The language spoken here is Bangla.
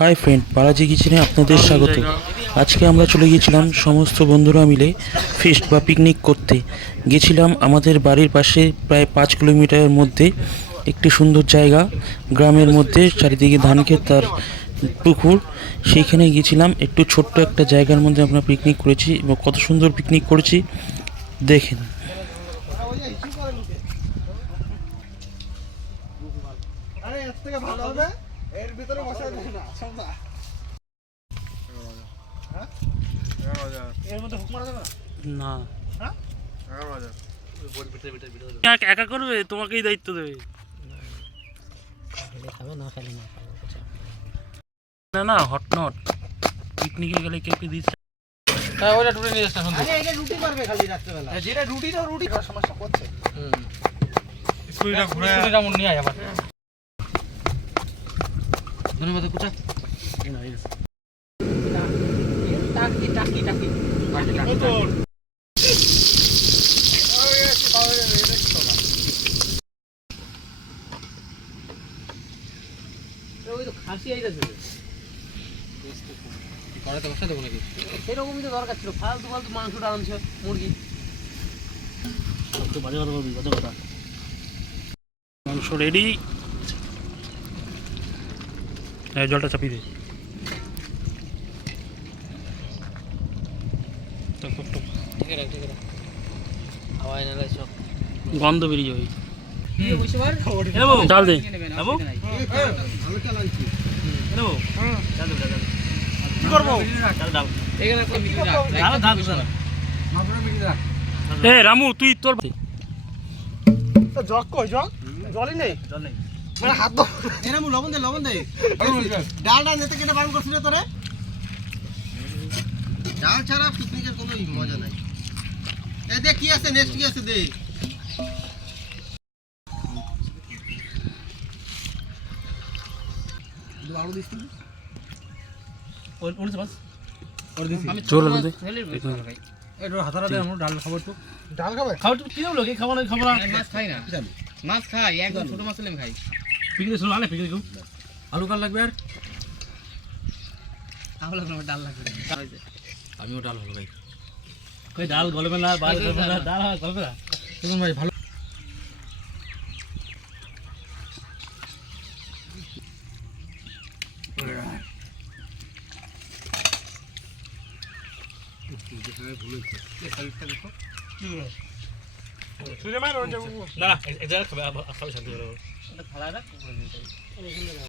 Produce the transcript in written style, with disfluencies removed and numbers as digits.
হাই ফ্রেন্ড, বালাজি কিচেনে আপনাদের স্বাগত। আজকে আমরা চলে গিয়েছিলাম সমস্ত বন্ধুরা মিলে ফিস্ট বা পিকনিক করতে। গেছিলাম আমাদের বাড়ির পাশে প্রায় 5 কিলোমিটারের মধ্যে একটি সুন্দর জায়গা, গ্রামের মধ্যে চারিদিকে ধান ক্ষেত আর পুকুর। সেইখানে গিয়েছিলাম, একটু ছোট্ট একটা জায়গার মধ্যে আমরা পিকনিক করেছি এবং কত সুন্দর পিকনিক করেছি দেখেন। না একা করবে, তোমাকেই দায়িত্ব দেবে। না না, হট নট পিকনিকে গেলে কেউ কি দিচ্ছে? হ্যাঁ, ওটা টুটে নিয়ে যাচ্ছে। আরে এটা রুটি করবে খালি রাত্রেবেলা। যেটা রুটি তো রুটি করার সমস্যা করছে। স্কুলটা ঘুরে স্কুলটা মন নিয়ে আয় আবার। ধন্যবাদ কুচা। না ইস। টাকি টাকি টাকি। কত? ওই তো খাসি আইতাছে। কড়াইতে বসা দেবো নাকি? সেরকমই তো দরকার ছিল, ফালতু ফালতু মাংসটা আনছে মুরগি। বাজে কথা বলবি, বাজে কথা। মাংস রেডি, জলটা চাপিয়ে দে। গন্ধ বেরিয়ে যাবে। ডাল দে। এ রামু, তুই তোর জলই নেই, জল নেই মানে হাত ধো। রামু লবণ দে, লবণ দে। ডালটা নিতে কেটে বারণ করছিল তোরে। ডাল ছাড়া পিকনিকের কোনো মজা নাই। এই দেখ কি আছে, নেক্সট কি আছে দে। আলু দিস তুই? ওর বাস ওর দিস। আমি চোর লবণ দে। এটা হাতারা দে, আমরা ডাল খাবো। তো ডাল খাবে? খাও তো, কি হলো কি খাবো না? খাবো না, মাছ খাই না। মাছ খাই, একদম ছোট মাছ হলে খাই। পিকনিক শুরু আনে, পিকনিক আলু কাল লাগবে। আর আলু লাগবে, ডাল লাগবে। আমিও ডাল ভালো ভাই। কই ডাল গলবে না, ডাল গলবে না। তুমি ভাই ভালো না, এটা খাবে শান্তি।